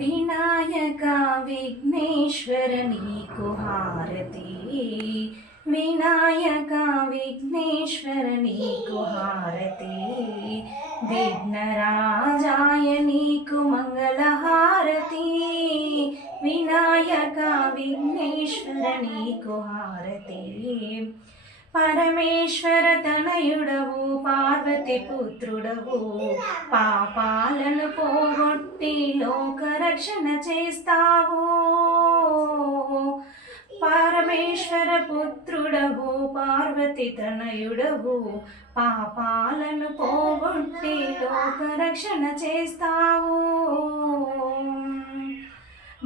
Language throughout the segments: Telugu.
వినాయక విఘ్నేశ్వర నీకు హారతి, వినాయక విఘ్నేశ్వర నీకు హారతి, విఘ్నరాజాయ నీకు మంగళహారతి, వినాయక విఘ్నేశ్వర నీకు హారతి. పరమేశ్వర తనయుడవు పార్వతి పుత్రుడవు, పాపాలను పోగొట్టి లోకరక్షణ చేస్తావు. పరమేశ్వర పుత్రుడవు పార్వతి తనయుడవు, పాపాలను పోగొట్టి లోకరక్షణ చేస్తావు.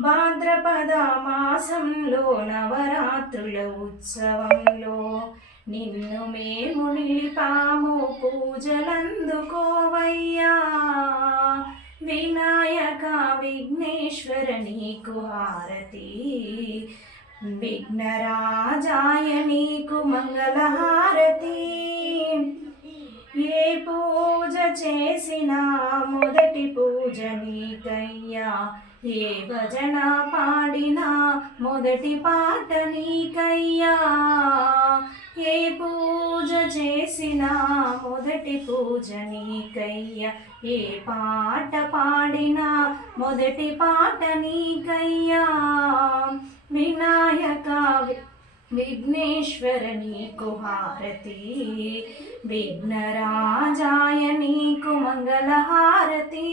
భాద్రపద మాసంలో నవరాత్రుల ఉత్సవంలో నిన్ను మేము నిలిపాము, పూజలందుకోవయ్యా. వినాయక విఘ్నేశ్వర నీకు హారతి, విఘ్నరాజాయ నీకు మంగళహారతి. ఏ పూజ చేసినా మొదటి పూజ నీకయ్యా, ఏ భజన పాడినా మొదటి పాట నీకయ్యా. ఏ పూజ చేసినా మొదటి పూజ నీకయ్యా, ఏ పాట పాడినా మొదటి పాట నీకయ్యా. వినాయక విఘ్నేశ్వర నీకు హారతి, విఘ్నరాజాయ నీకు మంగళహారతి,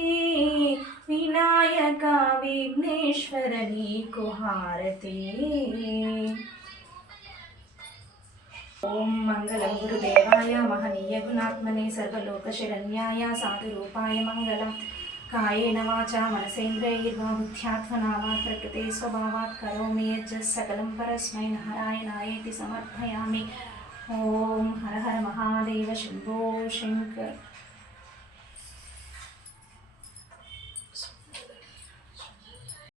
వినాయక విఘ్నేశ్వర నీకు హారతి. ఓం మంగళం గురుదేవాయ మహనీయ గుణాత్మనే సర్వలోకశరణ్యాయ సాధురూపాయ మంగళం. కాయేన వాచా మనసేంద్రియైర్వా బుద్ధ్యాత్మనా వా ప్రకృతే స్వభావాత్ కరోమి యజ్జత్ సకలం పరస్మై నారాయణాయేతి సమర్పయామి. ఓం హర హర మహాదేవ శంభో శంకర్.